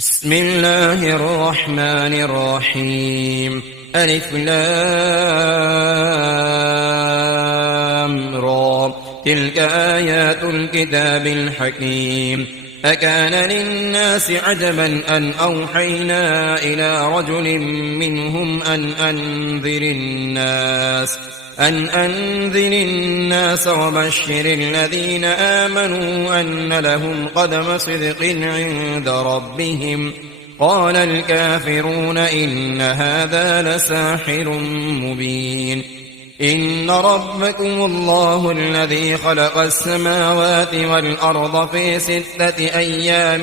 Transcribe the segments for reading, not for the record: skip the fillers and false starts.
بسم الله الرحمن الرحيم. ألف لام را. تلك آيات الكتاب الحكيم. أكان للناس عجبا أن أوحينا إلى رجل منهم أن أنذر الناس وبشر الذين آمنوا أن لهم قدم صدق عند ربهم. قال الكافرون إن هذا لساحر مبين. إن ربكم الله الذي خلق السماوات والأرض في 6 أيام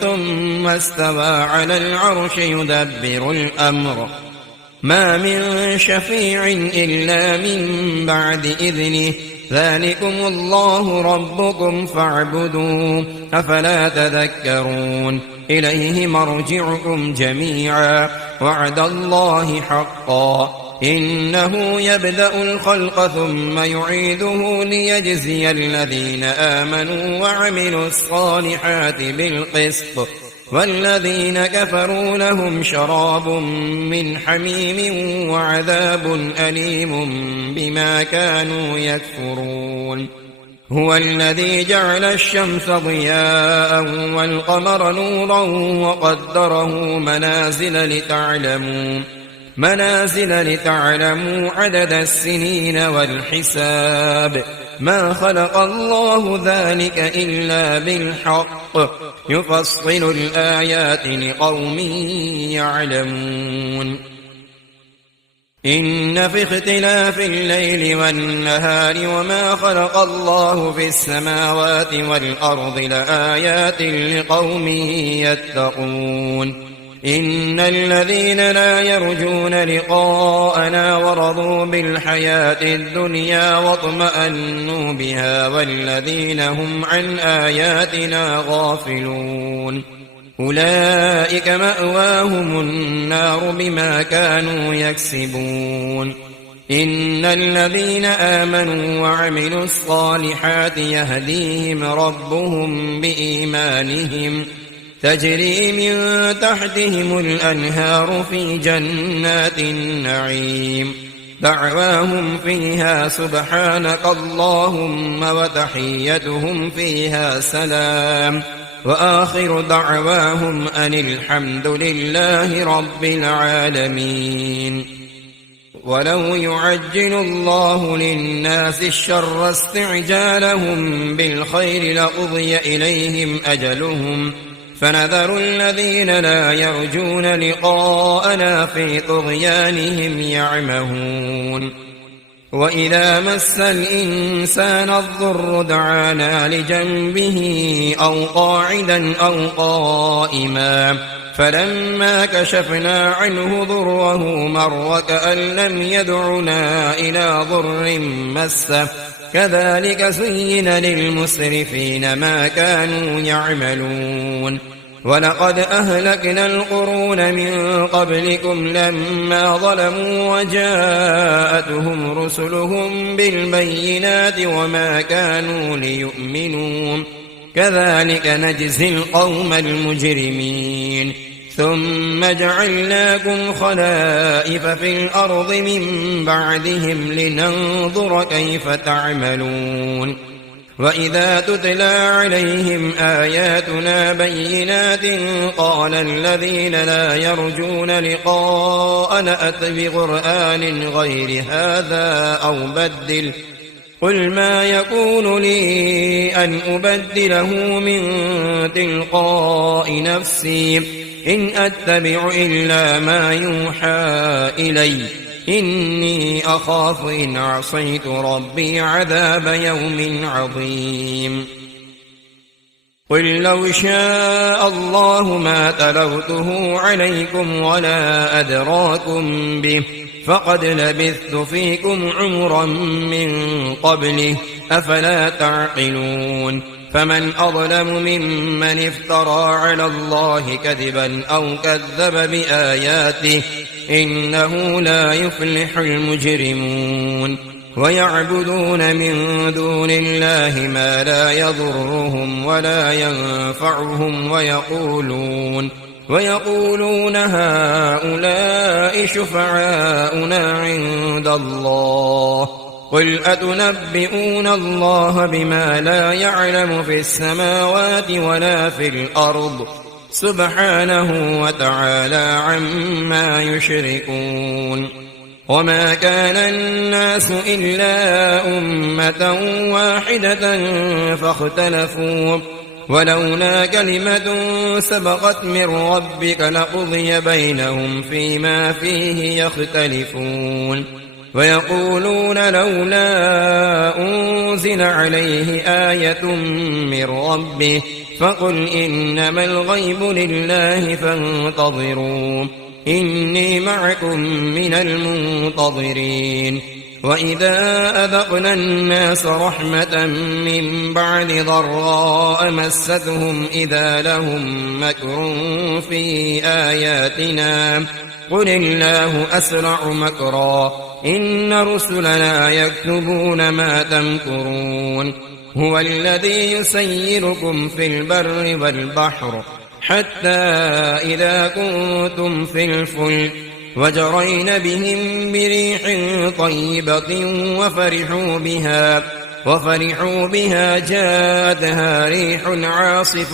ثم استوى على العرش يدبر الأمر. ما من شفيع إلا من بعد إذنه. ذلكم الله ربكم فاعبدوه أفلا تذكرون. إليه مرجعكم جميعا وعد الله حقا. إنه يبدأ الخلق ثم يعيده ليجزي الذين آمنوا وعملوا الصالحات بالقسط. والذين كفروا لهم شراب من حميم وعذاب أليم بما كانوا يكفرون. هو الذي جعل الشمس ضياء والقمر نورا وقدره منازل لتعلموا عدد السنين والحساب. ما خلق الله ذلك إلا بالحق. يفصل الآيات لقوم يعلمون. إن في اختلاف الليل والنهار وما خلق الله في السماوات والأرض لآيات لقوم يتقون. إن الذين لا يرجون لقاءنا ورضوا بالحياة الدنيا واطمأنوا بها والذين هم عن آياتنا غافلون أولئك مأواهم النار بما كانوا يكسبون. إن الذين آمنوا وعملوا الصالحات يهديهم ربهم بإيمانهم تجري من تحتهم الأنهار في جنات النعيم. دعواهم فيها سبحانك اللهم وتحيتهم فيها سلام وآخر دعواهم أن الحمد لله رب العالمين. ولو يعجل الله للناس الشر استعجالهم بالخير لقضي إليهم أجلهم فنذر الذين لا يرجون لقاءنا في طغيانهم يعمهون. وإذا مس الإنسان الضر دعانا لجنبه أو قاعدا أو قائما فلما كشفنا عنه ضره مر كأن لم يدعنا إلى ضر مسه. كذلك زين للمسرفين ما كانوا يعملون. ولقد أهلكنا القرون من قبلكم لما ظلموا وجاءتهم رسلهم بالبينات وما كانوا ليؤمنوا. كذلك نجزي القوم المجرمين. ثم جعلناكم خلائف في الأرض من بعدهم لننظر كيف تعملون. وإذا تتلى عليهم آياتنا بينات قال الذين لا يرجون لقاءنا أت بقرآن غير هذا أو بدل. قل ما يكون لي أن أبدله من تلقاء نفسي إن أتبع إلا ما يوحى إلي إني أخاف إن عصيت ربي عذاب يوم عظيم. قل لو شاء الله ما تلوته عليكم ولا أدراكم به فقد لبثت فيكم عمرا من قبله أفلا تعقلون. فمن أظلم ممن افترى على الله كذبا أو كذب بآياته إنه لا يفلح المجرمون. ويعبدون من دون الله ما لا يضرهم ولا ينفعهم ويقولون هؤلاء شفعاؤنا عند الله قل أتنبئون الله بما لا يعلم في السماوات ولا في الأرض سبحانه وتعالى عما يشركون وما كان الناس إلا أمة واحدة فاختلفوا ولولا كلمة سبقت من ربك لقضي بينهم فيما فيه يختلفون ويقولون لولا أنزل عليه آية من ربه فقل إنما الغيب لله فانتظروا إني معكم من المنتظرين وإذا أذقنا الناس رحمة من بعد ضراء مستهم إذا لهم مكر في آياتنا قل الله أسرع مكرا إن رسلنا يكتبون ما تمكرون هو الذي يسيركم في البر والبحر حتى إذا كنتم في الفلك وجرين بهم بريح طيبة وفرحوا بها جاءتها ريح عاصف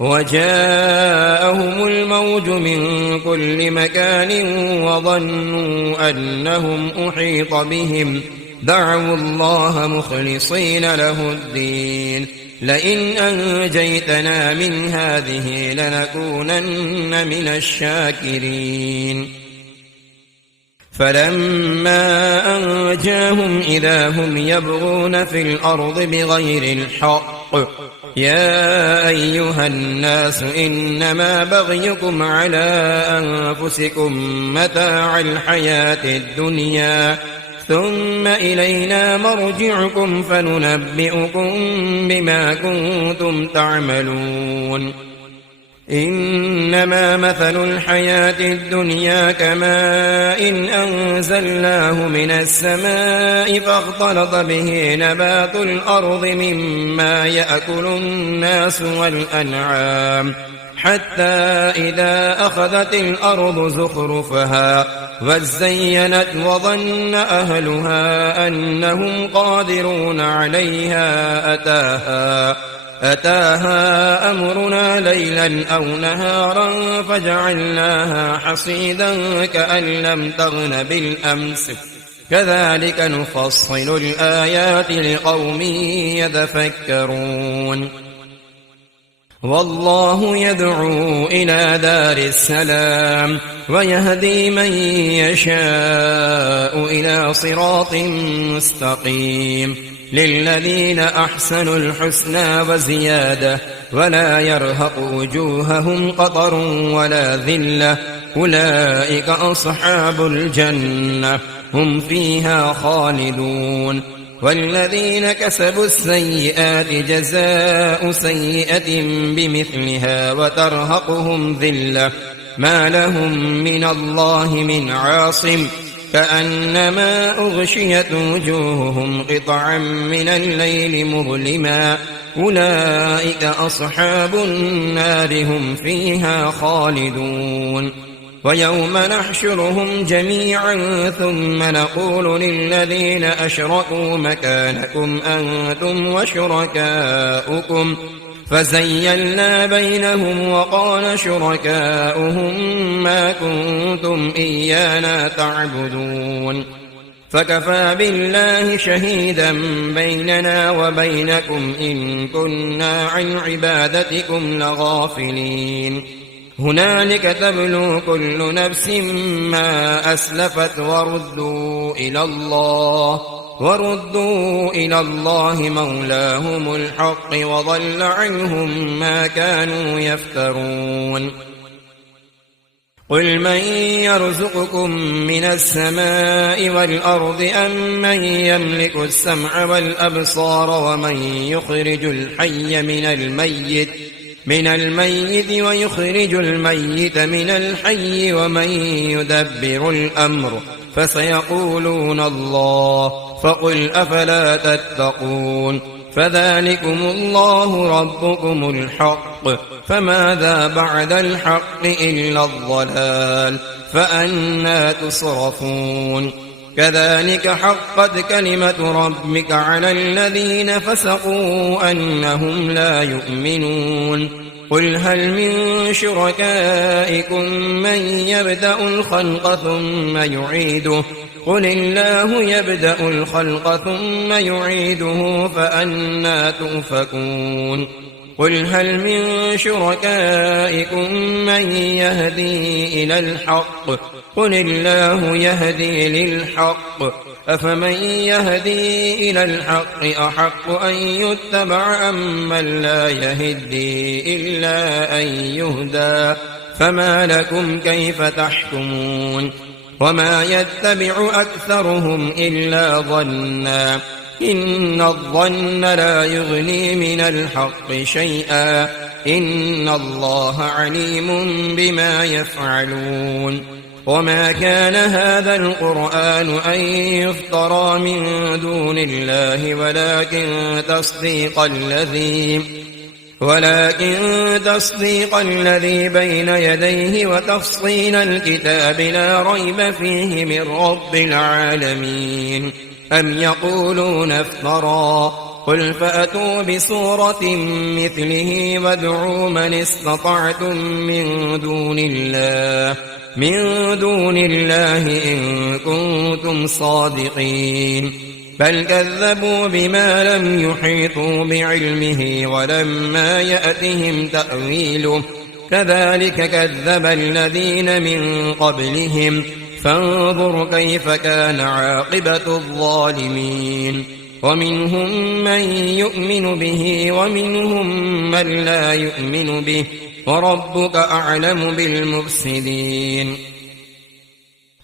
وجاءهم الموج من كل مكان وظنوا أنهم أحيط بهم دعوا الله مخلصين له الدين لئن أنجيتنا من هذه لنكونن من الشاكرين فلما أنجاهم إذا هم يبغون في الأرض بغير الحق يا أيها الناس إنما بغيكم على أنفسكم متاع الحياة الدنيا ثم إلينا مرجعكم فننبئكم بما كنتم تعملون إنما مثل الحياة الدنيا كماء أنزلناه من السماء فاختلط به نبات الأرض مما يأكل الناس والأنعام حتى إذا أخذت الأرض زخرفها وزينت وظن أهلها أنهم قادرون عليها أتاها أمرنا ليلا أو نهارا فجعلناها حصيدا كأن لم تغن بالأمس كذلك نفصل الآيات لقوم يتفكرون والله يدعو إلى دار السلام ويهدي من يشاء إلى صراط مستقيم للذين أحسنوا الحسنى وزيادة ولا يرهق وجوههم قطر ولا ذلة أولئك أصحاب الجنة هم فيها خالدون والذين كسبوا السيئات جزاء سيئة بمثلها وترهقهم ذلة ما لهم من الله من عاصم كأنما أغشيت وجوههم قطعا من الليل مظلما أولئك أصحاب النار هم فيها خالدون ويوم نحشرهم جميعا ثم نقول للذين أشركوا مكانكم أنتم وشركاؤكم فزيلنا بينهم وقال شركاؤهم ما كنتم إيانا تعبدون فكفى بالله شهيدا بيننا وبينكم إن كنا عن عبادتكم لغافلين هنالك تبلو كل نفس ما أسلفت وردوا إلى الله مولاهم الحق وضل عنهم ما كانوا يفترون قل من يرزقكم من السماء والأرض أم من يملك السمع والأبصار ومن يخرج الحي من الميت ويخرج الميت من الحي ومن يدبر الأمر فسيقولون الله، فقل أفلا تتقون. فذلكم الله ربكم الحق، فماذا بعد الحق إلا الضلال، فأنى تصرفون. كذلك حقت كلمة ربك على الذين فسقوا أنهم لا يؤمنون. قل هل من شركائكم من يبدأ الخلق ثم يعيده، قل الله يبدأ الخلق ثم يعيده فأنى تؤفكون. قل هل من شركائكم من يهدي إلى الحق، قل الله يهدي للحق، أفمن يهدي إلى الحق أحق أن يتبع أم من لا يهدي إلا أن يهدى، فما لكم كيف تحكمون. وما يتبع أكثرهم إلا ظنا، إن الظن لا يغني من الحق شيئا، إن الله عليم بما يفعلون. وما كان هذا القرآن أن يفترى من دون الله، ولكن تصديق الذي بين يديه وتفصيل الكتاب لا ريب فيه من رب العالمين. أم يقولون افترى، قل فأتوا بسورة مثله وادعوا من استطعتم من دون الله إن كنتم صادقين. بل كذبوا بما لم يحيطوا بعلمه ولما يأتهم تأويله، كذلك كذب الذين من قبلهم، فانظر كيف كان عاقبة الظالمين. ومنهم من يؤمن به ومنهم من لا يؤمن به، وربك أعلم بالمفسدين.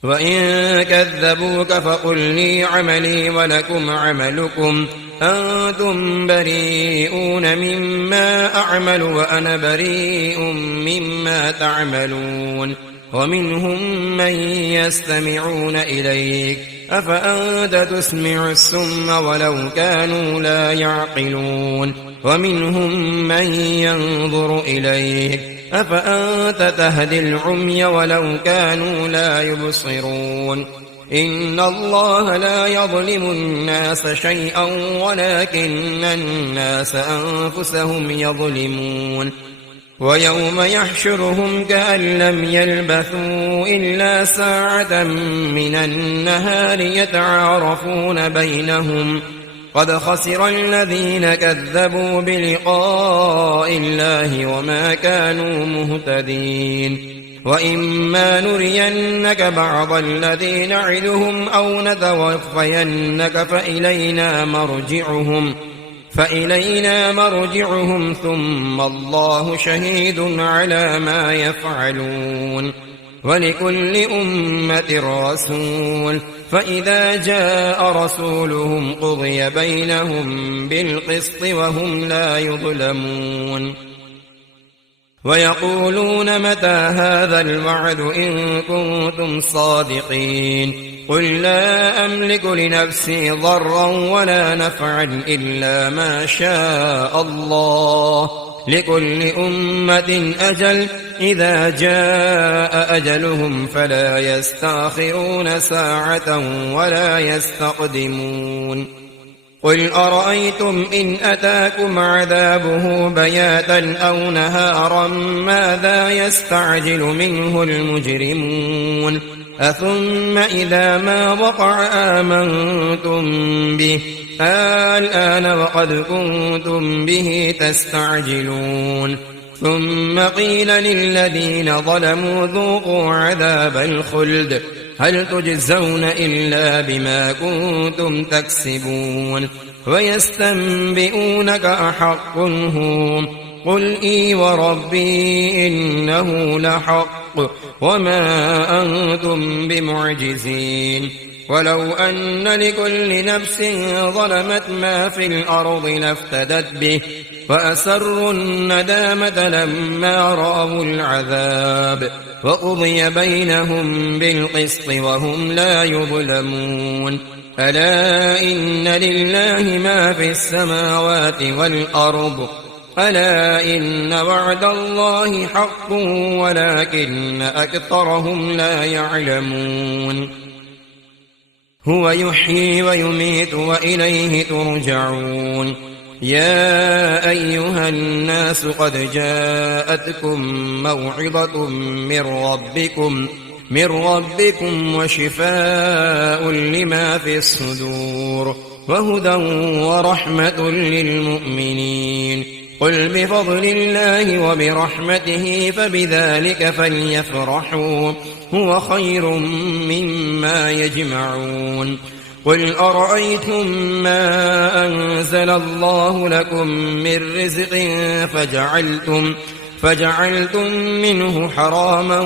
وإن كذبوك فقل لي عملي ولكم عملكم، أنتم بريئون مما أعمل وأنا بريء مما تعملون. ومنهم من يستمعون إليك، أفأنت تسمع السم ولو كانوا لا يعقلون. ومنهم من ينظر إليك، أفأنت تهدي العمي ولو كانوا لا يبصرون. إن الله لا يظلم الناس شيئا ولكن الناس أنفسهم يظلمون. ويوم يحشرهم كأن لم يلبثوا إلا ساعة من النهار يتعارفون بينهم، قد خسر الذين كذبوا بلقاء الله وما كانوا مهتدين. وإما نرينك بعض الذي نعدهم أو نتوفينك فإلينا مرجعهم ثم الله شهيد على ما يفعلون. ولكل أمة رسول، فإذا جاء رسولهم قضي بينهم بالقسط وهم لا يظلمون. ويقولون متى هذا الوعد إن كنتم صادقين. قل لا أملك لنفسي ضرا ولا نفعا إلا ما شاء الله، لكل أمة أجل، إذا جاء أجلهم فلا يستأخرون ساعة ولا يستقدمون. قل أرأيتم إن أتاكم عذابه بياتا أو نهارا ماذا يستعجل منه المجرمون. أثم إذا ما وقع آمنتم به، الآن وقد كنتم به تستعجلون. ثم قيل للذين ظلموا ذوقوا عذاب الخلد هل تجزون إلا بما كنتم تكسبون. ويستنبئونك أحق هو، قل إي وربي إنه لحق وما أنتم بمعجزين. ولو أن لكل نفس ظلمت ما في الأرض لافتدت به وأسروا الندامة لما رأوا العذاب وقضي بينهم بالقسط وهم لا يظلمون ألا إن لله ما في السماوات والأرض ألا إن وعد الله حق ولكن أكثرهم لا يعلمون هو يحيي ويميت وإليه ترجعون يا أيها الناس قد جاءتكم موعظة من ربكم وشفاء لما في الصدور وهدى ورحمة للمؤمنين قل بفضل الله وبرحمته فبذلك فليفرحوا هو خير مما يجمعون قل أرأيتم ما أنزل الله لكم من رزق فجعلتم منه حراما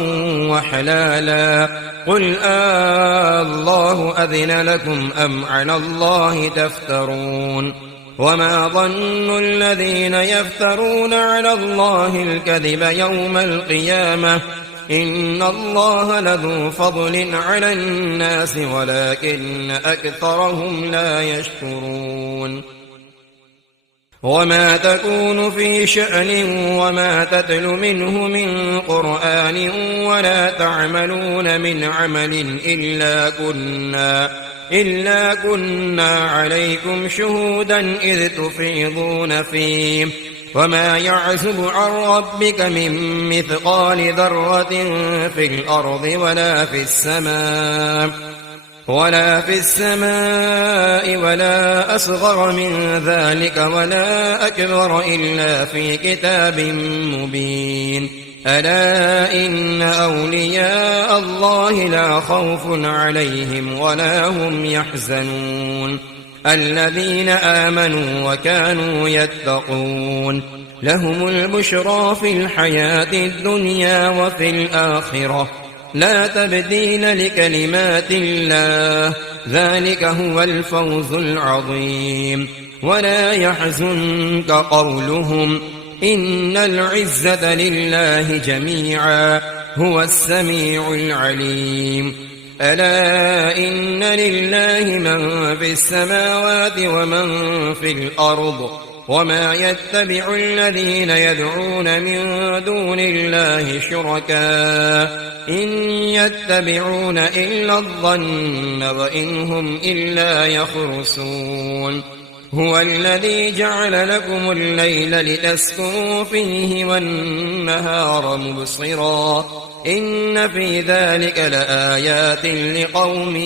وحلالا قل الله أذن لكم أم على الله تفترون وما ظن الذين يفترون على الله الكذب يوم القيامة إن الله لذو فضل على الناس ولكن أكثرهم لا يشكرون وما تكون في شأن وما تتل منه من قرآن ولا تعملون من عمل إلا كنا عليكم شهودا إذ تفيضون فيه وما يعزب عن ربك من مثقال ذرة في الأرض ولا في السماء ولا أصغر من ذلك ولا أكبر إلا في كتاب مبين ألا إن أولياء الله لا خوف عليهم ولا هم يحزنون الذين آمنوا وكانوا يتقون لهم البشرى في الحياة الدنيا وفي الآخرة لا تبديل لكلمات الله ذلك هو الفوز العظيم ولا يحزنك قولهم إن العزة لله جميعا هو السميع العليم ألا إن لله من في السماوات ومن في الأرض وما يتبع الذين يدعون من دون الله شركاء إن يتبعون إلا الظن وإن هم إلا يخرصون هو الذي جعل لكم الليل لتسكنوا فيه والنهار مبصرا إن في ذلك لآيات لقوم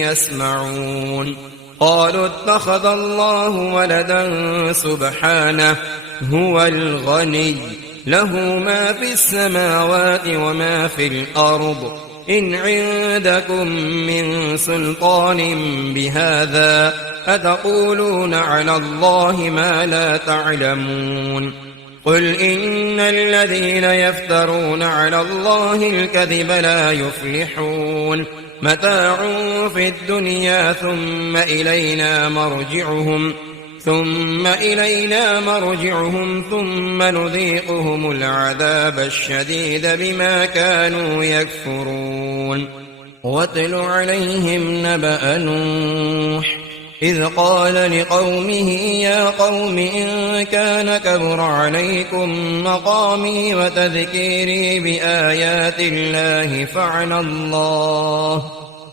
يسمعون قالوا اتخذ الله ولدا سبحانه هو الغني له ما في السماوات وما في الأرض إن عندكم من سلطان بهذا أتقولون على الله ما لا تعلمون قل إن الذين يفترون على الله الكذب لا يفلحون متاع في الدنيا ثم إلينا مرجعهم ثم نذيقهم العذاب الشديد بما كانوا يكفرون واتل عليهم نبأ نوح إذ قال لقومه يا قوم إن كان كبر عليكم مقامي وتذكيري بآيات الله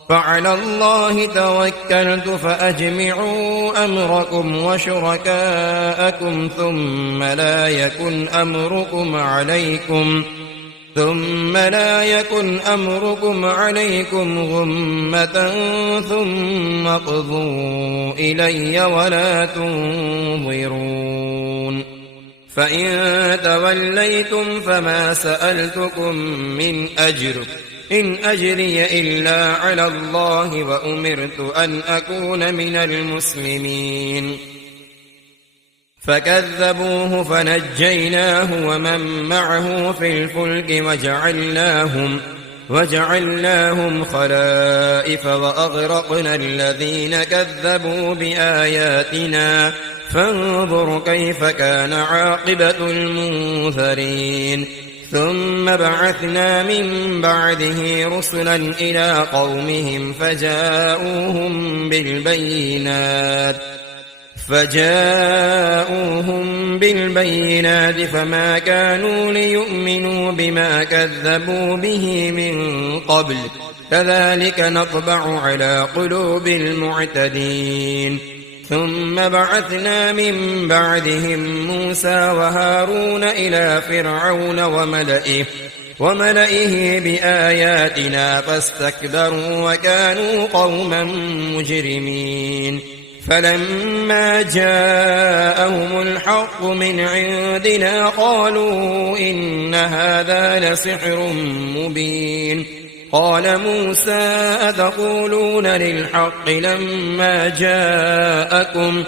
فعلى الله توكلت فأجمعوا أمركم وشركاءكم ثم لا يكن أمركم عليكم غمة ثم اقضوا إلي ولا تنظرون فإن توليتم فما سألتكم من أجر إن أجري إلا على الله وأمرت أن أكون من المسلمين فكذبوه فنجيناه ومن معه في الفلك وجعلناهم خلائف وأغرقنا الذين كذبوا بآياتنا فانظر كيف كان عاقبة المنذرين ثم بعثنا من بعده رسلا إلى قومهم فجاءوهم بالبينات فما كانوا ليؤمنوا بما كذبوا به من قبل كذلك نطبع على قلوب المعتدين ثم بعثنا من بعدهم موسى وهارون إلى فرعون وملئه بآياتنا فاستكبروا وكانوا قوما مجرمين فلما جاءهم الحق من عندنا قالوا إن هذا لسحر مبين قال موسى أتقولون للحق لما جاءكم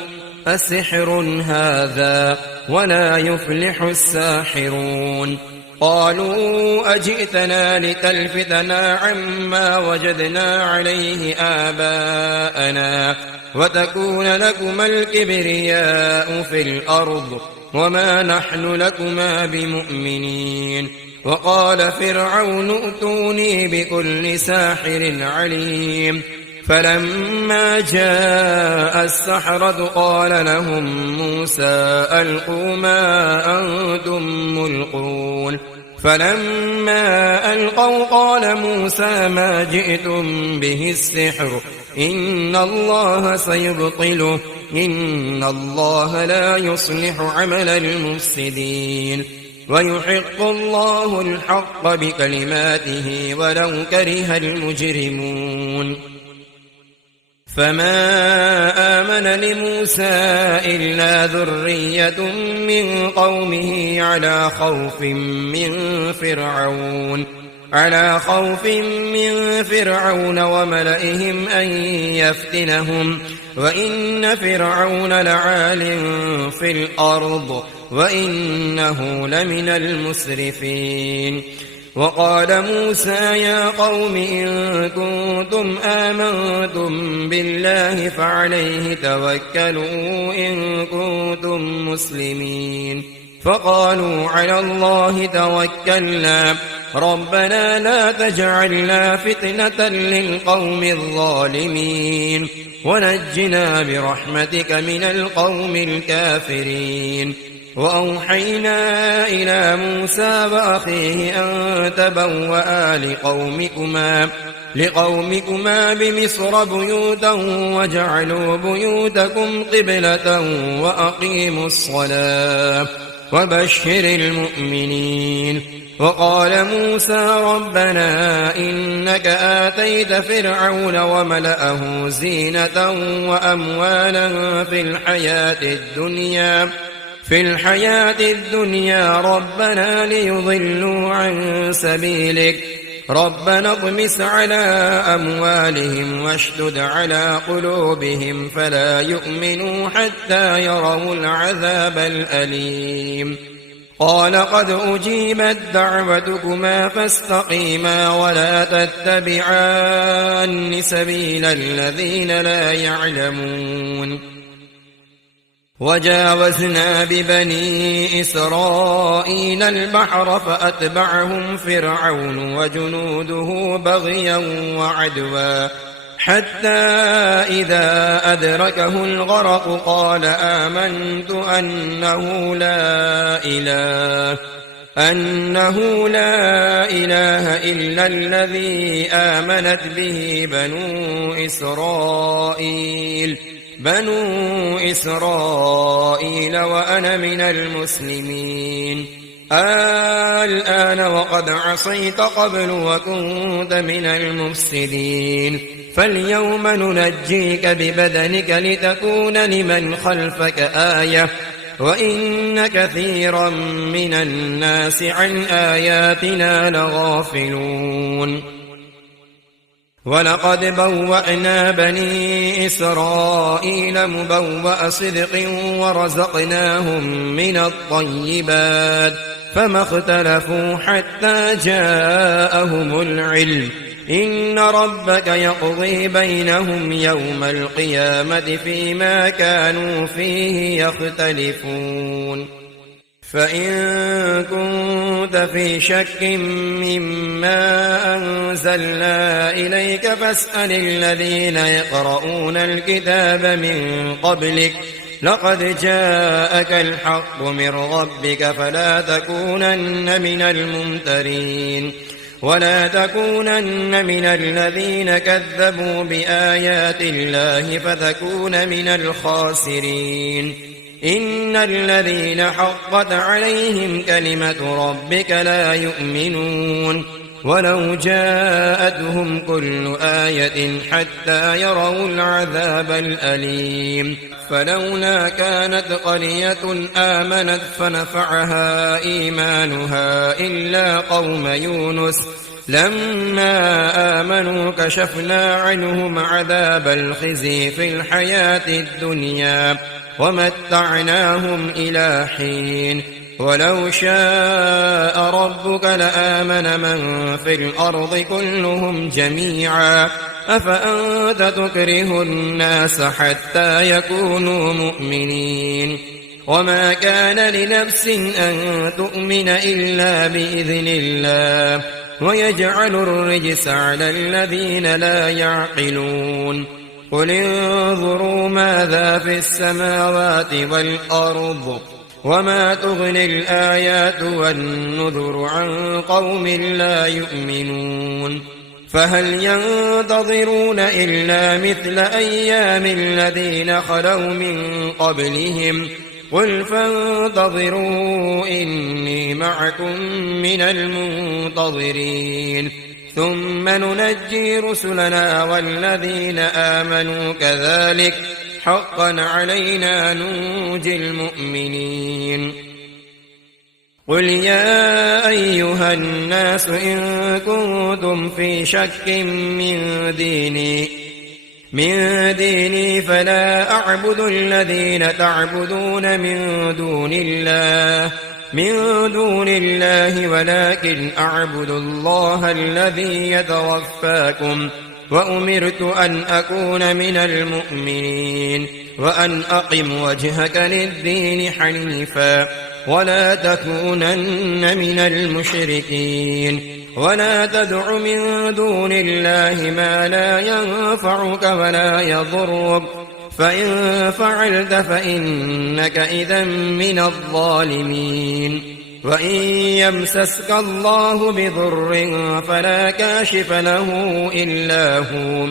أسحر هذا ولا يفلح الساحرون قالوا أجئتنا لتلفتنا عما وجدنا عليه آباءنا وتكون لكما الكبرياء في الأرض وما نحن لكما بمؤمنين وقال فرعون ائتوني بكل ساحر عليم فلما جاء السحرة قال لهم موسى ألقوا ما أنتم ملقون فلما ألقوا قال موسى ما جئتم به السحر إن الله سيبطله إن الله لا يصلح عمل المفسدين ويحق الله الحق بكلماته ولو كره المجرمون فما آمن لموسى إلا ذرية من قومه على خوف من فرعون وملئهم أن يفتنهم وإن فرعون لعال في الأرض وإنه لمن المسرفين وقال موسى يا قوم إن كنتم آمنتم بالله فعليه توكلوا إن كنتم مسلمين فقالوا على الله توكلنا ربنا لا تجعلنا فتنة للقوم الظالمين ونجنا برحمتك من القوم الكافرين وأوحينا إلى موسى وأخيه أن تبوأ لقومكما بمصر بيوتا وجعلوا بيوتكم قبلة وأقيموا الصلاة وبشر المؤمنين وقال موسى ربنا إنك آتيت فرعون وملأه زينة وأموالا في الحياة الدنيا ربنا ليضلوا عن سبيلك ربنا اطمس على أموالهم واشدد على قلوبهم فلا يؤمنوا حتى يروا العذاب الأليم قال قد أجيبت دعوتكما فاستقيما ولا تتبعان سبيل الذين لا يعلمون وجاوزنا ببني إسرائيل البحر فأتبعهم فرعون وجنوده بغيا وعدوا حتى إذا أدركه الغرق قال آمنت أنه لا إله إلا الذي آمنت به بنو إسرائيل وأنا من المسلمين الآن وقد عصيت قبل وكنت من المفسدين فاليوم ننجيك ببدنك لتكون لمن خلفك آية وإن كثيرا من الناس عن آياتنا لغافلون ولقد بوأنا بني إسرائيل مبوأ صدق ورزقناهم من الطيبات فما اختلفوا حتى جاءهم العلم إن ربك يقضي بينهم يوم القيامة فيما كانوا فيه يختلفون فإن كنت في شك مما أنزلنا إليك فاسأل الذين يقرؤون الكتاب من قبلك لقد جاءك الحق من ربك فلا تكونن من الممترين ولا تكونن من الذين كذبوا بآيات الله فتكون من الخاسرين إن الذين حقت عليهم كلمة ربك لا يؤمنون ولو جاءتهم كل آية حتى يروا العذاب الأليم فلولا كانت قرية آمنت فنفعها إيمانها إلا قوم يونس لما آمنوا كشفنا عنهم عذاب الخزي في الحياة الدنيا ومتعناهم إلى حين ولو شاء ربك لآمن من في الأرض كلهم جميعا أفأنت تكره الناس حتى يكونوا مؤمنين وما كان لنفس أن تؤمن إلا بإذن الله ويجعل الرجس على الذين لا يعقلون قل انظروا ماذا في السماوات والأرض وما تغني الآيات والنذر عن قوم لا يؤمنون فهل ينتظرون إلا مثل أيام الذين خلوا من قبلهم قل فانتظروا إني معكم من المنتظرين ثم ننجي رسلنا والذين آمنوا كذلك حقا علينا ننجي المؤمنين قل يا أيها الناس إن كنتم في شك من ديني فلا أعبد الذين تعبدون من دون الله ولكن أعبد الله الذي يتوفاكم وأمرت أن أكون من المؤمنين وأن أقم وجهك للدين حنيفا ولا تكونن من المشركين ولا تدع من دون الله ما لا ينفعك ولا يضرك فإن فعلت فإنك إذا من الظالمين وإن يمسسك الله بضر فلا كاشف له إلا هو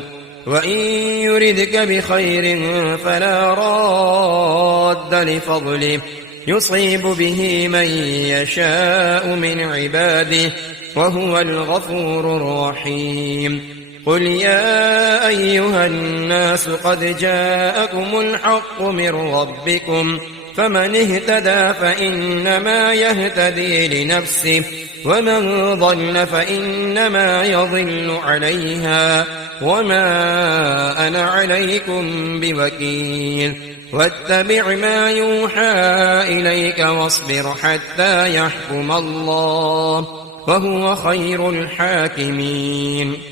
وإن يردك بخير فلا راد لفضله يصيب به من يشاء من عباده وهو الغفور الرحيم قل يا أيها الناس قد جاءكم الحق من ربكم فمن اهتدى فإنما يهتدي لنفسه ومن ضل فإنما يضل عليها وما أنا عليكم بوكيل واتبع ما يوحى إليك واصبر حتى يحكم الله وهو خير الحاكمين